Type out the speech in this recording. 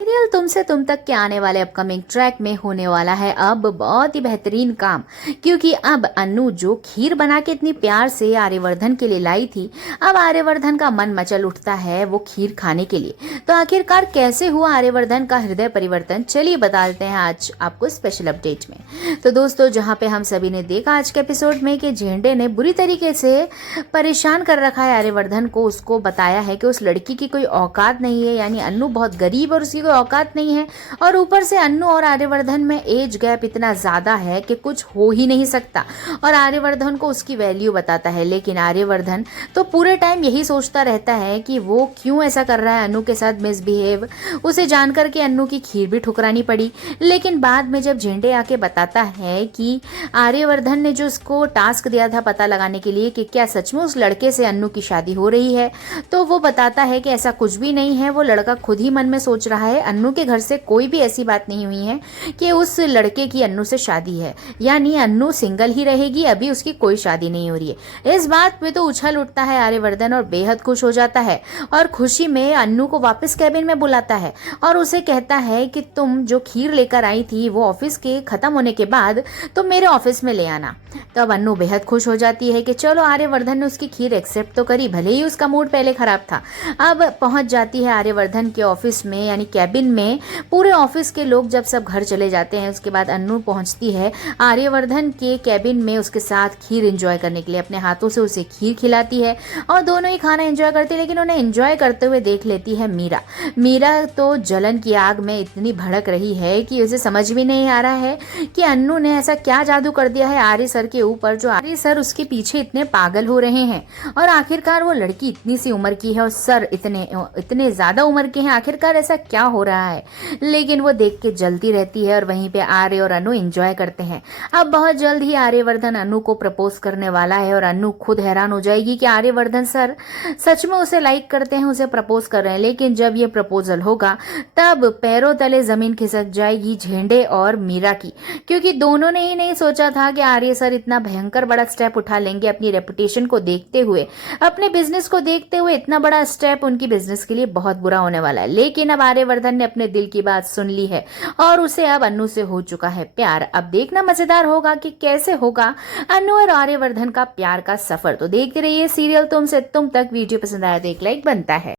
Serial तुमसे तुम तक के आने वाले अपकमिंग ट्रैक में होने वाला है अब बहुत ही बेहतरीन काम, क्योंकि अब अनु जो खीर बना के इतनी प्यार से आर्यवर्धन के लिए लाई थी, अब आर्यवर्धन का मन मचल उठता है वो खीर खाने के लिए। तो आखिरकार कैसे हुआ आर्यवर्धन का हृदय परिवर्तन, चलिए बता देते हैं आज आपको स्पेशल अपडेट में। तो दोस्तों, जहाँ पे हम सभी ने देखा आज के एपिसोड में कि झेंडे ने बुरी तरीके से परेशान कर रखा है आर्यवर्धन को, उसको बताया है कि उस लड़की की कोई औकात नहीं है, यानी अन्नू बहुत गरीब और उसकी कोई औकात नहीं है, और ऊपर से अन्नू और आर्यवर्धन में एज गैप इतना ज़्यादा है कि कुछ हो ही नहीं सकता, और आर्यवर्धन को उसकी वैल्यू बताता है। लेकिन आर्यवर्धन तो पूरे टाइम यही सोचता रहता है कि वो क्यों ऐसा कर रहा है अन्नू के साथ मिसबिहेव। उसे जानकर के अन्नू की खीर भी ठुकरानी पड़ी। लेकिन बाद में जब झेंडे आके बताता है कि आर्यवर्धन ने जो उसको टास्क दिया था पता लगाने के लिए कि क्या सच में उस लड़के से अन्नू की शादी हो रही है, तो वो बताता है कि ऐसा कुछ भी नहीं है, वो लड़का खुद ही मन में सोच रहा है, अन्नू के घर से कोई भी ऐसी बात नहीं हुई है कि उस लड़के की अन्नू से शादी है, यानी अन्नू सिंगल ही रहेगी, अभी उसकी कोई शादी नहीं हो रही है। इस बात पे तो उछल उठता है आर्यवर्धन और बेहद खुश हो जाता है, और खुशी में अन्नू को वापस कैबिन में बुलाता है और उसे कहता है कि तुम जो खीर लेकर आई थी वो ऑफिस के खत्म होने के बाद तुम मेरे ऑफिस में ले आना। तब अन्नू बेहद खुश हो जाती है कि चलो, आर्यवर्धन ने उसकी खीर एक्सेप्ट तो करी, भले ही उसका मूड पहले खराब था। अब पहुंच जाती है आर्यवर्धन के ऑफिस में, यानी कैबिन में। पूरे ऑफिस के लोग जब सब घर चले जाते हैं, उसके बाद अन्नू पहुंचती है आर्यवर्धन के कैबिन में उसके साथ खीर एंजॉय करने के लिए, अपने हाथों से उसे खीर खिलाती है और दोनों ही खाना एंजॉय करते हैं। लेकिन उन्हें एंजॉय करते हुए देख लेती है मीरा। मीरा तो जलन की आग में इतनी भड़क रही है कि उसे समझ भी नहीं आ रहा है कि अन्नू ने ऐसा क्या जादू कर दिया है आर्य सर के ऊपर, जो आर्य सर उसके पीछे इतने पागल हो रहे हैं। और आखिरकार वो लड़की इतनी सी उम्र की है और सर इतने इतने ज्यादा उम्र के हैं, आखिरकार ऐसा क्या हो रहा है। लेकिन वो देख के जलती रहती है और वहीं पे आर्य और अनु एंजॉय करते हैं। अब बहुत जल्द ही आर्यवर्धन अनु को प्रपोज करने वाला है और अनु खुद हैरान हो जाएगी कि आर्यवर्धन सर सच में उसे लाइक करते हैं, उसे प्रपोज कर रहे हैं। लेकिन जब ये प्रपोजल होगा तब पैरों तले जमीन खिसक जाएगी झेंडे और मीरा की, क्योंकि दोनों ने ही नहीं सोचा था कि आर्य सर इतना भयंकर बड़ा स्टेप उठा लेंगे। अपनी रेपुटेशन को देखते हुए, अपने बिजनेस को देखते हुए इतना बड़ा स्टेप उनकी बिजनेस के लिए बहुत बुरा होने वाला है। लेकिन अब आर्यवर्धन ने अपने दिल की बात सुन ली है और उसे अब अन्नू से हो चुका है प्यार। अब देखना मजेदार होगा कि कैसे होगा अन्नू और आर्यवर्धन का प्यार का सफर। तो देखते रहिए सीरियल तुमसे तुम तक। वीडियो पसंद आया तो एक लाइक बनता है।